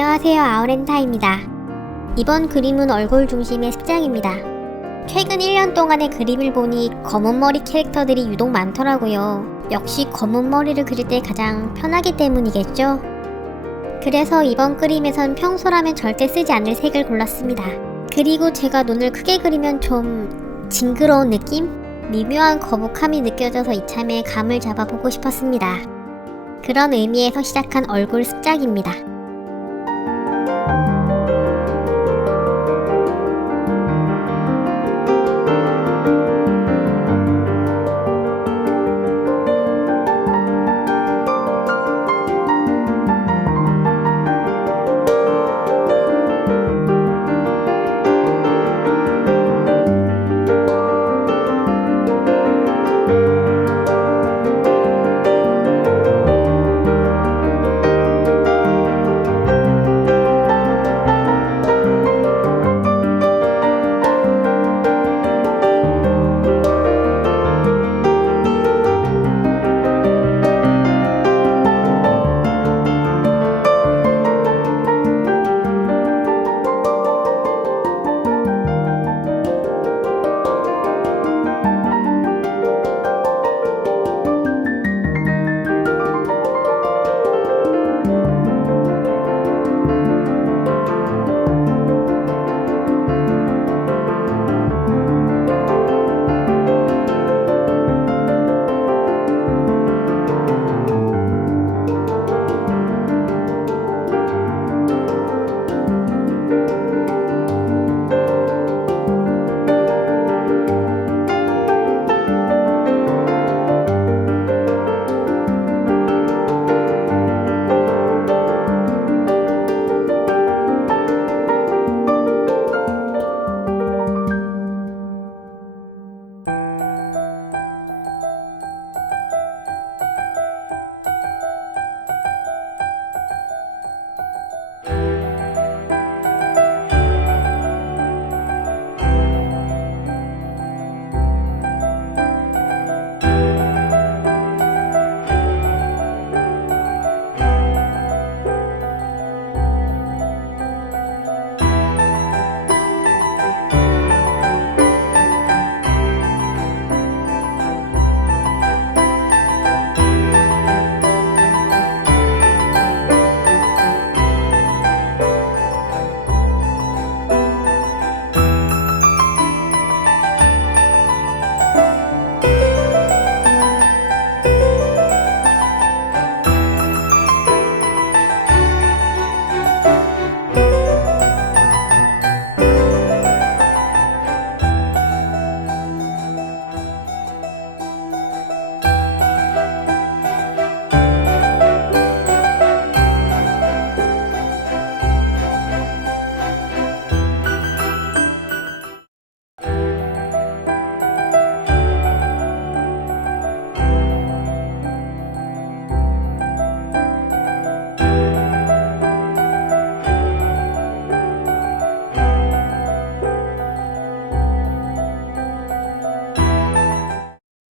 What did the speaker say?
안녕하세요, 아우렌타입니다. 이번 그림은 얼굴 중심의 습작입니다. 최근 1년 동안의 그림을 보니 검은 머리 캐릭터들이 유독 많더라고요. 역시 검은 머리를 그릴 때 가장 편하기 때문이겠죠? 그래서 이번 그림에선 평소라면 절대 쓰지 않을 색을 골랐습니다. 그리고 제가 눈을 크게 그리면 좀 징그러운 느낌? 미묘한 거북함이 느껴져서 이참에 감을 잡아보고 싶었습니다. 그런 의미에서 시작한 얼굴 습작입니다.